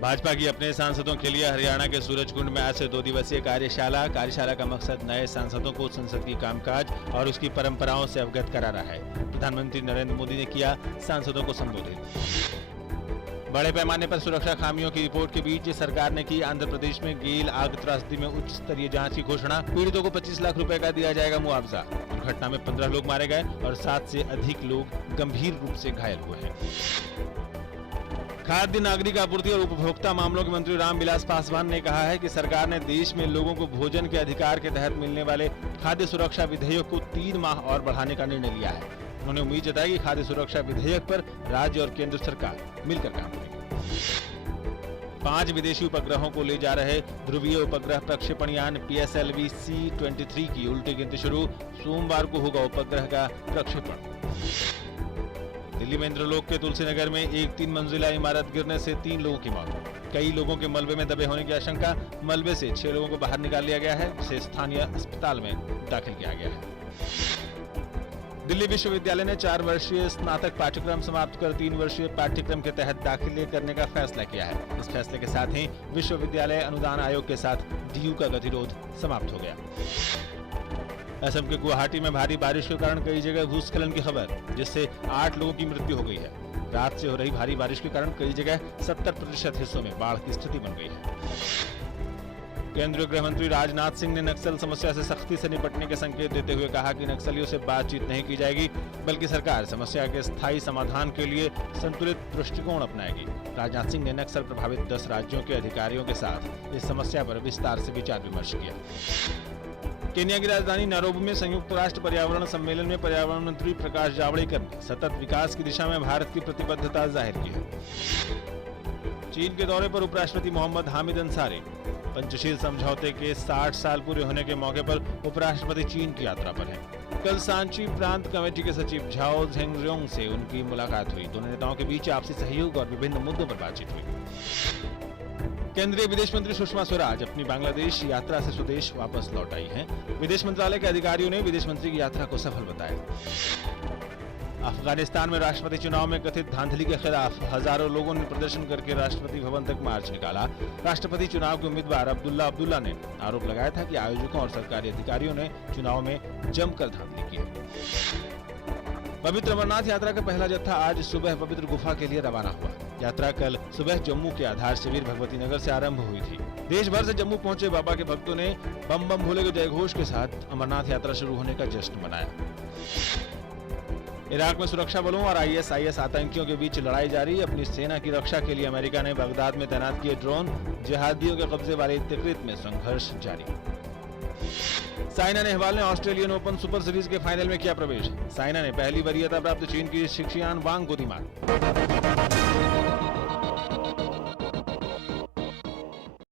भाजपा की अपने सांसदों के लिए हरियाणा के सूरजकुंड में आज से 2 दिवसीय कार्यशाला का मकसद नए सांसदों को संसद की कामकाज और उसकी परंपराओं से अवगत कराना है। प्रधानमंत्री नरेंद्र मोदी ने किया सांसदों को संबोधित। बड़े पैमाने पर सुरक्षा खामियों की रिपोर्ट के बीच सरकार ने की आंध्र प्रदेश में गेल आग त्रासदी में उच्च स्तरीय जांच की घोषणा। पीड़ितों को 25 लाख रुपए का दिया जाएगा मुआवजा। दुर्घटना में 15 लोग मारे गए और 7 से अधिक लोग गंभीर रूप से घायल हुए हैं। खाद्य नागरिक आपूर्ति और उपभोक्ता मामलों के मंत्री रामविलास पासवान ने कहा है कि सरकार ने देश में लोगों को भोजन के अधिकार के तहत मिलने वाले खाद्य सुरक्षा विधेयक को 3 माह और बढ़ाने का निर्णय लिया है। उन्होंने उम्मीद जताई कि खाद्य सुरक्षा विधेयक पर राज्य और केंद्र सरकार मिलकर काम करेगी। 5 विदेशी उपग्रहों को ले जा रहे ध्रुवीय उपग्रह प्रक्षेपण यान PSLV C-23 की उल्टी गिनती शुरू। सोमवार को होगा उपग्रह का प्रक्षेपण। दिल्ली में इंद्रलोक के तुलसी नगर में एक 3 मंजिला इमारत गिरने से 3 लोगों की मौत। कई लोगों के मलबे में दबे होने की आशंका। मलबे से 6 लोगों को बाहर निकाल लिया गया है, जिसे स्थानीय अस्पताल में दाखिल किया गया है। दिल्ली विश्वविद्यालय ने 4 वर्षीय स्नातक पाठ्यक्रम समाप्त कर 3 वर्षीय पाठ्यक्रम के तहत दाखिले करने का फैसला किया है। इस फैसले के साथ ही विश्वविद्यालय अनुदान आयोग के साथ DU का गतिरोध समाप्त हो गया। असम के गुवाहाटी में भारी बारिश के कारण कई जगह भूस्खलन की खबर, जिससे 8 लोगों की मृत्यु हो गई है। रात से हो रही भारी बारिश के कारण कई जगह 70% हिस्सों में बाढ़ की स्थिति बन गई है। केंद्रीय गृह मंत्री राजनाथ सिंह ने नक्सल समस्या से सख्ती से निपटने के संकेत देते हुए कहा कि नक्सलियों से बातचीत नहीं की जाएगी, बल्कि सरकार समस्या के स्थायी समाधान के लिए संतुलित दृष्टिकोण अपनाएगी। राजनाथ सिंह ने नक्सल प्रभावित 10 राज्यों के अधिकारियों के साथ इस समस्या पर विस्तार से विचार विमर्श किया। केन्या की राजधानी नैरोबी में संयुक्त राष्ट्र पर्यावरण सम्मेलन में पर्यावरण मंत्री प्रकाश जावड़ेकर ने सतत विकास की दिशा में भारत की प्रतिबद्धता जाहिर की है। चीन के दौरे पर उपराष्ट्रपति मोहम्मद हामिद अंसारी। पंचशील समझौते के 60 साल पूरे होने के मौके पर उपराष्ट्रपति चीन की यात्रा पर हैं। कल सांची प्रांत कमेटी के सचिव झाओ झेंगरियोंग से उनकी मुलाकात हुई। दोनों नेताओं के बीच आपसी सहयोग और विभिन्न मुद्दों पर बातचीत हुई। केंद्रीय विदेश मंत्री सुषमा स्वराज अपनी बांग्लादेश यात्रा से स्वदेश वापस लौट आई हैं। विदेश मंत्रालय के अधिकारियों ने विदेश मंत्री की यात्रा को सफल बताया। अफगानिस्तान में राष्ट्रपति चुनाव में कथित धांधली के खिलाफ हजारों लोगों ने प्रदर्शन करके राष्ट्रपति भवन तक मार्च निकाला। राष्ट्रपति चुनाव के उम्मीदवार अब्दुल्ला ने आरोप लगाया था कि आयोजकों और सरकारी अधिकारियों ने चुनाव में जमकर धांधली की है। पवित्र अमरनाथ यात्रा का पहला जत्था आज सुबह पवित्र गुफा के लिए रवाना हुआ। यात्रा कल सुबह जम्मू के आधार शिविर भगवती नगर से आरंभ हुई थी। देश भर से जम्मू पहुंचे बाबा के भक्तों ने बम बम भोले के जयघोष के साथ अमरनाथ यात्रा शुरू होने का जश्न मनाया। इराक में सुरक्षा बलों और ISIS आतंकियों के बीच लड़ाई जारी। अपनी सेना की रक्षा के लिए अमेरिका ने बगदाद में तैनात किए ड्रोन। जिहादियों के कब्जे वाले तिकरित में संघर्ष जारी। साइना नेहवाल ने ऑस्ट्रेलियन ओपन सुपर सीरीज के फाइनल में किया प्रवेश। साइना ने पहली वरीयता प्राप्त चीन की शिक्षियान वांग को दी मात।